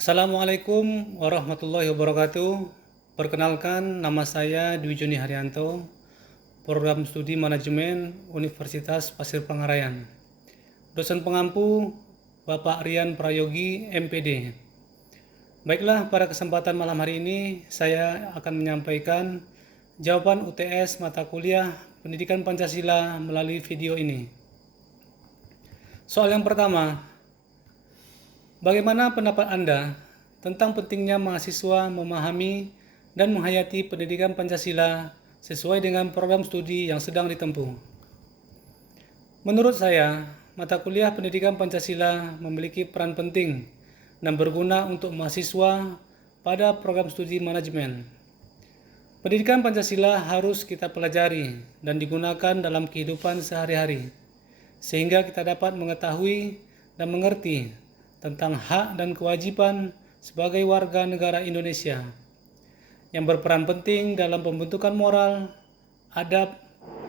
Assalamualaikum warahmatullahi wabarakatuh. Perkenalkan, nama saya Dwi Joni Haryanto, Program Studi Manajemen Universitas Pasir Pangarayan. Dosen pengampu Bapak Rian Prayogi, MPD. Baiklah, pada kesempatan malam hari ini saya akan menyampaikan jawaban UTS mata kuliah Pendidikan Pancasila melalui video ini. Soal yang pertama, bagaimana pendapat Anda tentang pentingnya mahasiswa memahami dan menghayati pendidikan Pancasila sesuai dengan program studi yang sedang ditempuh? Menurut saya, mata kuliah pendidikan Pancasila memiliki peran penting dan berguna untuk mahasiswa pada program studi manajemen. Pendidikan Pancasila harus kita pelajari dan digunakan dalam kehidupan sehari-hari, sehingga kita dapat mengetahui dan mengerti tentang hak dan kewajiban sebagai warga negara Indonesia yang berperan penting dalam pembentukan moral, adab,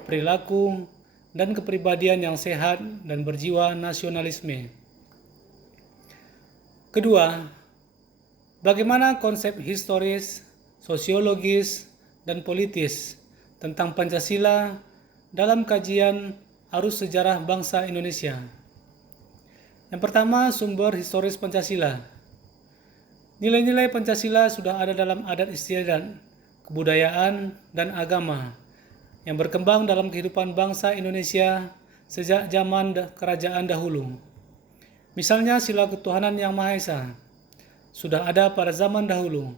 perilaku, dan kepribadian yang sehat dan berjiwa nasionalisme. Kedua, bagaimana konsep historis, sosiologis, dan politis tentang Pancasila dalam kajian arus sejarah bangsa Indonesia? Yang pertama, sumber historis Pancasila. Nilai-nilai Pancasila sudah ada dalam adat istiadat, kebudayaan, dan agama yang berkembang dalam kehidupan bangsa Indonesia sejak zaman kerajaan dahulu. Misalnya sila ketuhanan yang Maha Esa sudah ada pada zaman dahulu,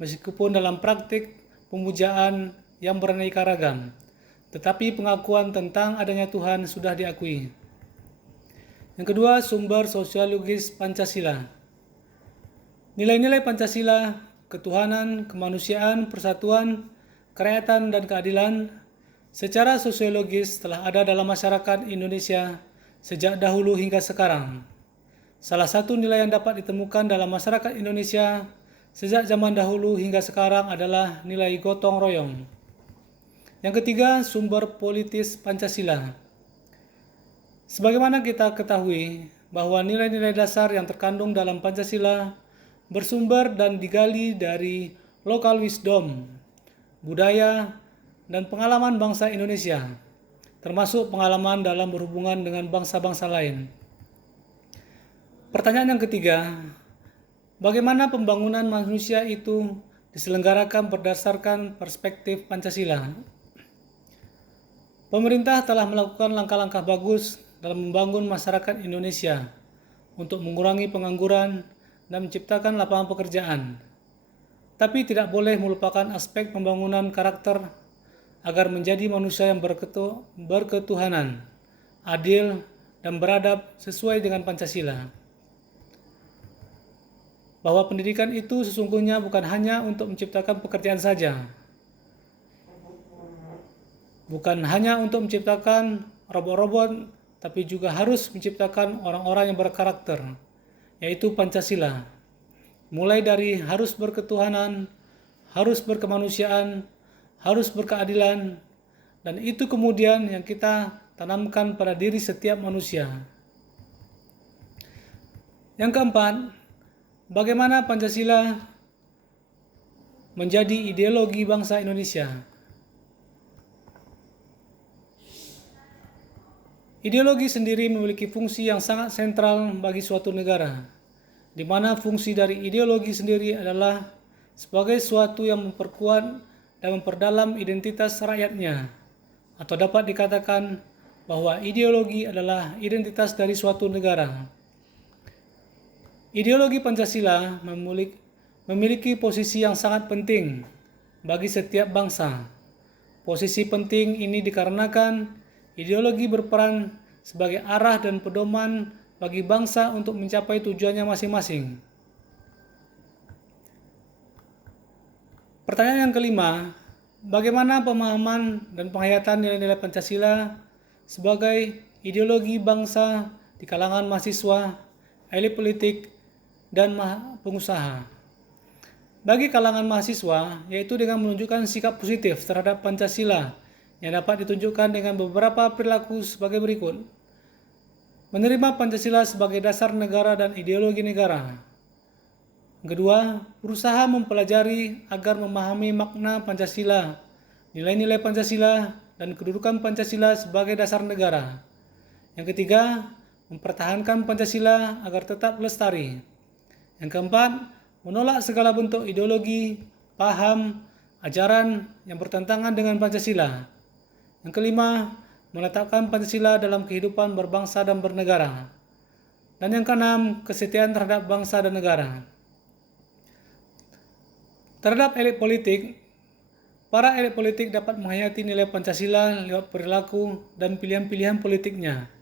meskipun dalam praktik pemujaan yang beraneka ragam, tetapi pengakuan tentang adanya Tuhan sudah diakui. Yang kedua, sumber sosiologis Pancasila. Nilai-nilai Pancasila, ketuhanan, kemanusiaan, persatuan, kerakyatan, dan keadilan secara sosiologis telah ada dalam masyarakat Indonesia sejak dahulu hingga sekarang. Salah satu nilai yang dapat ditemukan dalam masyarakat Indonesia sejak zaman dahulu hingga sekarang adalah nilai gotong royong. Yang ketiga, sumber politis Pancasila. Sebagaimana kita ketahui bahwa nilai-nilai dasar yang terkandung dalam Pancasila bersumber dan digali dari local wisdom, budaya, dan pengalaman bangsa Indonesia, termasuk pengalaman dalam berhubungan dengan bangsa-bangsa lain. Pertanyaan yang ketiga, bagaimana pembangunan manusia itu diselenggarakan berdasarkan perspektif Pancasila? Pemerintah telah melakukan langkah-langkah bagus dalam membangun masyarakat Indonesia untuk mengurangi pengangguran dan menciptakan lapangan pekerjaan. Tapi tidak boleh melupakan aspek pembangunan karakter agar menjadi manusia yang berketuhanan, adil, dan beradab sesuai dengan Pancasila. Bahwa pendidikan itu sesungguhnya bukan hanya untuk menciptakan pekerjaan saja, bukan hanya untuk menciptakan robot-robot, tapi juga harus menciptakan orang-orang yang berkarakter, yaitu Pancasila. Mulai dari harus berketuhanan, harus berkemanusiaan, harus berkeadilan, dan itu kemudian yang kita tanamkan pada diri setiap manusia. Yang keempat, bagaimana Pancasila menjadi ideologi bangsa Indonesia? Ideologi sendiri memiliki fungsi yang sangat sentral bagi suatu negara, di mana fungsi dari ideologi sendiri adalah sebagai suatu yang memperkuat dan memperdalam identitas rakyatnya, atau dapat dikatakan bahwa ideologi adalah identitas dari suatu negara. Ideologi Pancasila memiliki posisi yang sangat penting bagi setiap bangsa. Posisi penting ini dikarenakan ideologi berperan sebagai arah dan pedoman bagi bangsa untuk mencapai tujuannya masing-masing. Pertanyaan yang kelima, bagaimana pemahaman dan penghayatan nilai-nilai Pancasila sebagai ideologi bangsa di kalangan mahasiswa, elit politik, dan pengusaha? Bagi kalangan mahasiswa, yaitu dengan menunjukkan sikap positif terhadap Pancasila yang dapat ditunjukkan dengan beberapa perilaku sebagai berikut. Menerima Pancasila sebagai dasar negara dan ideologi negara. Kedua, berusaha mempelajari agar memahami makna Pancasila, nilai-nilai Pancasila, dan kedudukan Pancasila sebagai dasar negara. Yang ketiga, mempertahankan Pancasila agar tetap lestari. Yang keempat, menolak segala bentuk ideologi, paham, ajaran yang bertentangan dengan Pancasila. Yang kelima, meletakkan Pancasila dalam kehidupan berbangsa dan bernegara. Dan yang keenam, kesetiaan terhadap bangsa dan negara. Terhadap elit politik, para elit politik dapat menghayati nilai Pancasila lewat perilaku dan pilihan-pilihan politiknya.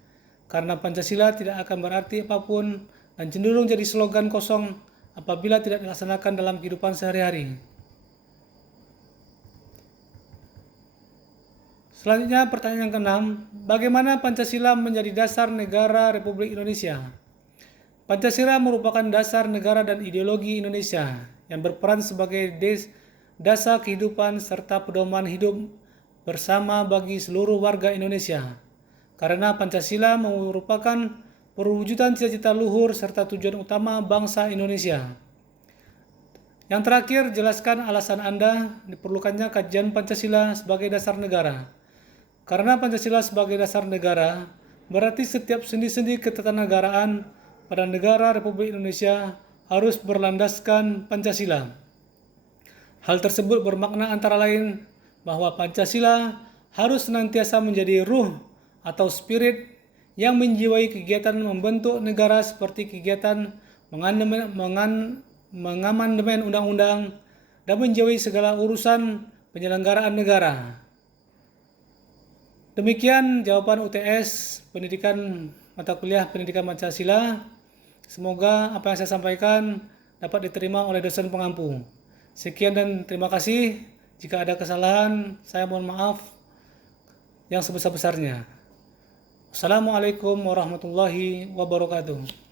Karena Pancasila tidak akan berarti apapun dan cenderung jadi slogan kosong apabila tidak dilaksanakan dalam kehidupan sehari-hari. Selanjutnya pertanyaan yang keenam, bagaimana Pancasila menjadi dasar negara Republik Indonesia? Pancasila merupakan dasar negara dan ideologi Indonesia yang berperan sebagai dasar kehidupan serta pedoman hidup bersama bagi seluruh warga Indonesia. Karena Pancasila merupakan perwujudan cita-cita luhur serta tujuan utama bangsa Indonesia. Yang terakhir, jelaskan alasan Anda diperlukannya kajian Pancasila sebagai dasar negara. Karena Pancasila sebagai dasar negara, berarti setiap sendi-sendi ketatanegaraan pada negara Republik Indonesia harus berlandaskan Pancasila. Hal tersebut bermakna antara lain bahwa Pancasila harus senantiasa menjadi ruh atau spirit yang menjiwai kegiatan membentuk negara seperti kegiatan mengamandemen undang-undang dan menjiwai segala urusan penyelenggaraan negara. Demikian jawaban UTS pendidikan mata kuliah pendidikan Pancasila. Semoga apa yang saya sampaikan dapat diterima oleh dosen pengampu. Sekian dan terima kasih. Jika ada kesalahan, saya mohon maaf yang sebesar-besarnya. Assalamualaikum warahmatullahi wabarakatuh.